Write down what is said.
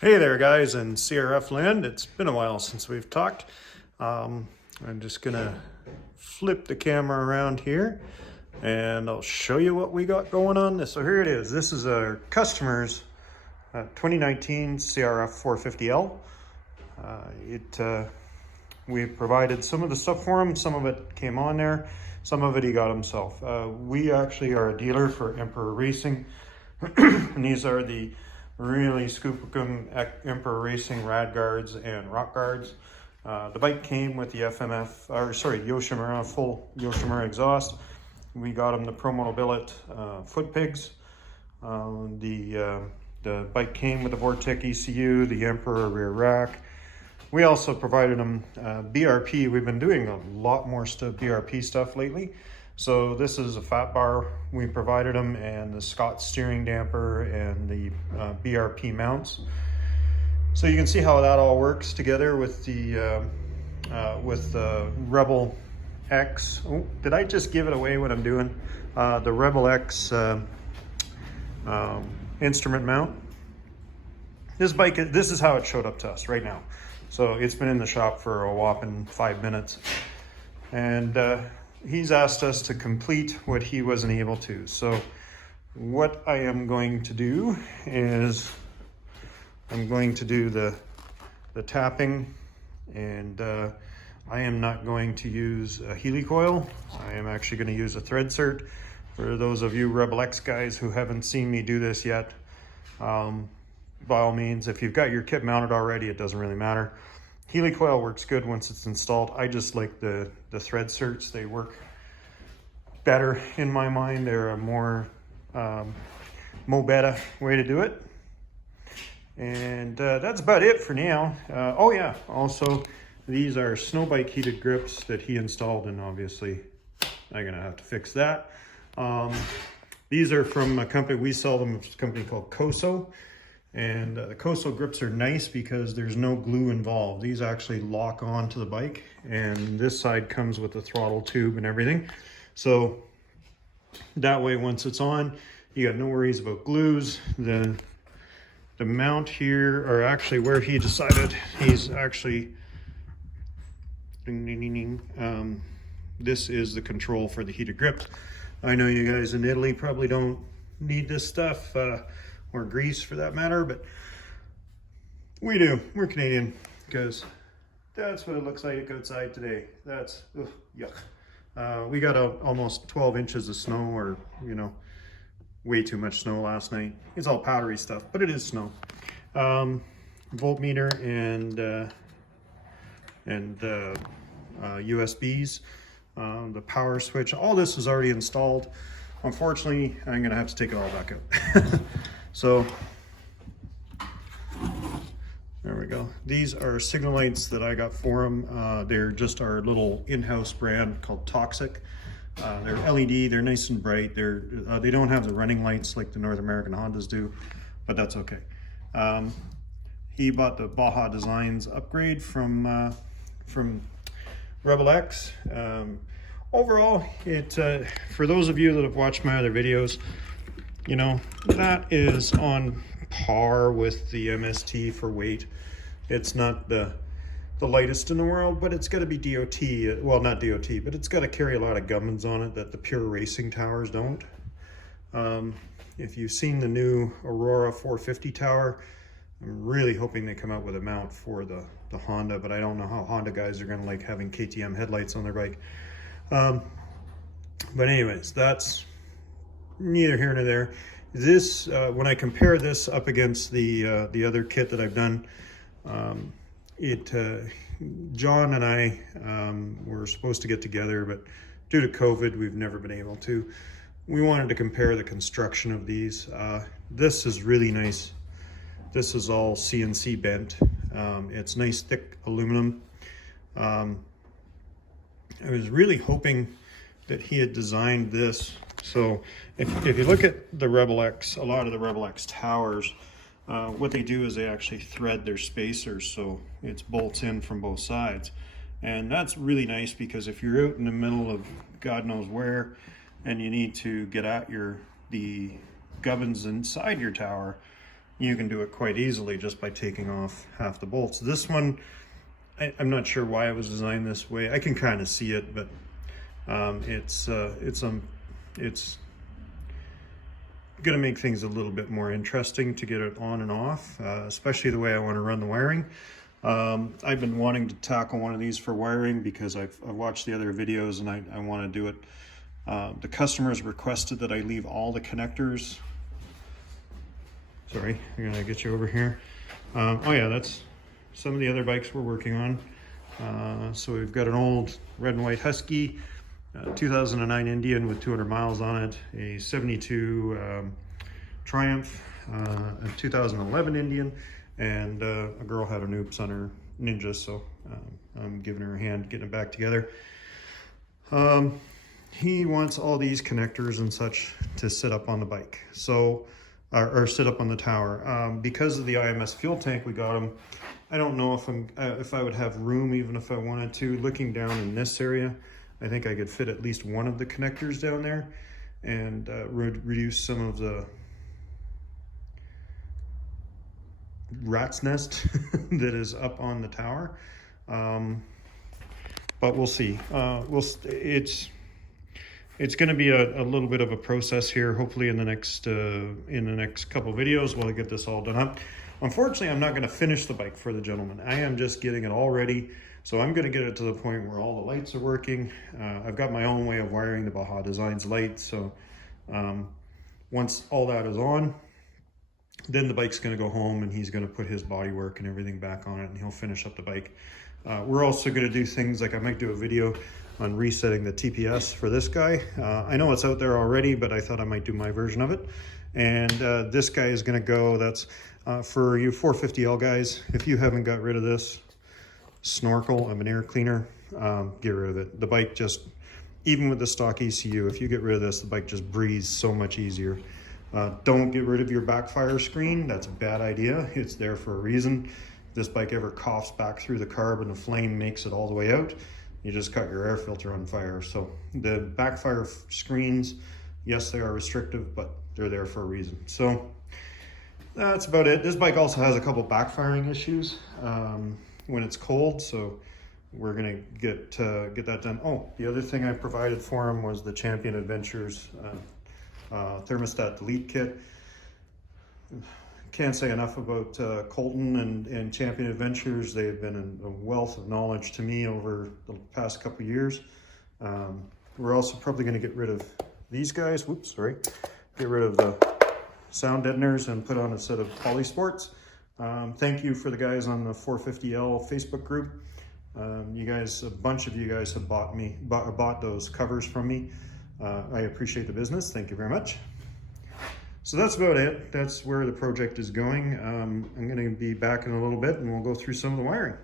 Hey there guys in CRF land. It's been a while since we've talked. I'm just gonna flip the camera around here and I'll show you what we got going on. So here it is. This is our customer's 2019 CRF450L. We provided some of the stuff for him. Some of it came on there. Some of it he got himself. We actually are a dealer for Emperor Racing. And these are the really Skookum Emperor Racing rad guards and rock guards. The bike came with the Yoshimura, full Yoshimura exhaust. We got him the Promoto billet foot pegs. The bike came with the Vortec ECU, the Emperor rear rack. We also provided him BRP. We've been doing a lot more BRP stuff lately. So this is a fat bar we provided them, and the Scott steering damper and the BRP mounts. So you can see how that all works together with the Rebel X. Oh, did I just give it away what I'm doing? The Rebel X instrument mount. This is how it showed up to us right now. So it's been in the shop for a whopping 5 minutes. And he's asked us to complete what he wasn't able to. So what I am going to do is I'm going to do the tapping, and I am not going to use a helicoil. I am actually going to use a thread cert. For those of you Rebel X guys who haven't seen me do this yet, by all means, if you've got your kit mounted already, it doesn't really matter. Helicoil works good once it's installed. I just like the thread certs. They work better in my mind. They're a more better way to do it. And that's about it for now. Oh yeah, also these are snow bike heated grips that he installed, and obviously I'm gonna have to fix that. These are from a company, we sell them, it's a company called Koso. And the Koso grips are nice because there's no glue involved. These actually lock on to the bike, and this side comes with the throttle tube and everything. So that way, once it's on, you got no worries about glues. The mount here, or actually where he decided, he's actually, this is the control for the heated grips. I know you guys in Italy probably don't need this stuff, or Greece for that matter, but we do. We're Canadian, because that's what it looks like outside today. That's yuck. We got almost 12 inches of snow, or way too much snow last night. It's all powdery stuff, but it is snow. Voltmeter and USBs, the power switch. All this is already installed. Unfortunately, I'm gonna have to take it all back out. So there we go. These are signal lights that I got for them. They're just our little in-house brand called Toxic. They're LED. They're nice and bright. They don't have the running lights like the North American Hondas do, but that's okay. He bought the Baja Designs upgrade from Rebel X. Overall, for those of you that have watched my other videos, that is on par with the MST for weight. It's not the lightest in the world, but it's got to be DOT. Well, not DOT, but it's got to carry a lot of gubbins on it that the pure racing towers don't. If you've seen the new Aurora 450 tower, I'm really hoping they come out with a mount for the Honda, but I don't know how Honda guys are going to like having KTM headlights on their bike. But anyways, that's neither here nor there. This, when I compare this up against the other kit that I've done, John and I were supposed to get together, but due to COVID, we've never been able to. We wanted to compare the construction of these. This is really nice. This is all CNC bent. It's nice thick aluminum. I was really hoping that he had designed this. So if you look at the Rebel X, a lot of the Rebel X towers, what they do is they actually thread their spacers so it's bolts in from both sides. And that's really nice because if you're out in the middle of God knows where and you need to get at the gubbins inside your tower, you can do it quite easily just by taking off half the bolts. This one, I'm not sure why it was designed this way. I can kind of see it, but it's going to make things a little bit more interesting to get it on and off, especially the way I want to run the wiring. I've been wanting to tackle one of these for wiring because I've watched the other videos and I want to do it. The customers requested that I leave all the connectors. Sorry, I'm going to get you over here. Oh yeah, that's some of the other bikes we're working on. So we've got an old red and white Husky, 2009 Indian with 200 miles on it, a 72 Triumph, a 2011 Indian, and a girl had an oops on her Ninja, so I'm giving her a hand getting it back together. He wants all these connectors and such to sit up on the bike, so or sit up on the tower. Because of the IMS fuel tank we got him, I don't know if I would have room even if I wanted to. Looking down in this area, I think I could fit at least one of the connectors down there and reduce some of the rat's nest that is up on the tower. But we'll see. It's going to be a little bit of a process here. Hopefully in the next couple videos we'll get this all done up. Unfortunately, I'm not going to finish the bike for the gentleman. I am just getting it all ready. So I'm going to get it to the point where all the lights are working. I've got my own way of wiring the Baja Designs lights. So once all that is on, then the bike's going to go home and he's going to put his body work and everything back on it and he'll finish up the bike. We're also going to do things like I might do a video on resetting the TPS for this guy. I know it's out there already, but I thought I might do my version of it. And this guy is going to go, that's for you 450L guys, if you haven't got rid of this snorkel of an air cleaner, get rid of it. The bike just, even with the stock ECU, if you get rid of this, the bike just breathes so much easier. Don't get rid of your backfire screen. That's a bad idea. It's there for a reason. If this bike ever coughs back through the carb and the flame makes it all the way out, you just cut your air filter on fire. So the backfire screens, yes, they are restrictive, but they're there for a reason. So that's about it. This bike also has a couple backfiring issues when it's cold, so we're gonna get that done. Oh, the other thing I provided for him was the Champion Adventures thermostat delete kit. Can't say enough about Colton and Champion Adventures. They have been a wealth of knowledge to me over the past couple of years. We're also probably going to get rid of these guys. Whoops, sorry. Get rid of the sound deadeners and put on a set of Polysports. Thank you for the guys on the 450L Facebook group. You guys, a bunch of you guys have bought those covers from me. I appreciate the business. Thank you very much. So that's about it. That's where the project is going. I'm going to be back in a little bit and we'll go through some of the wiring.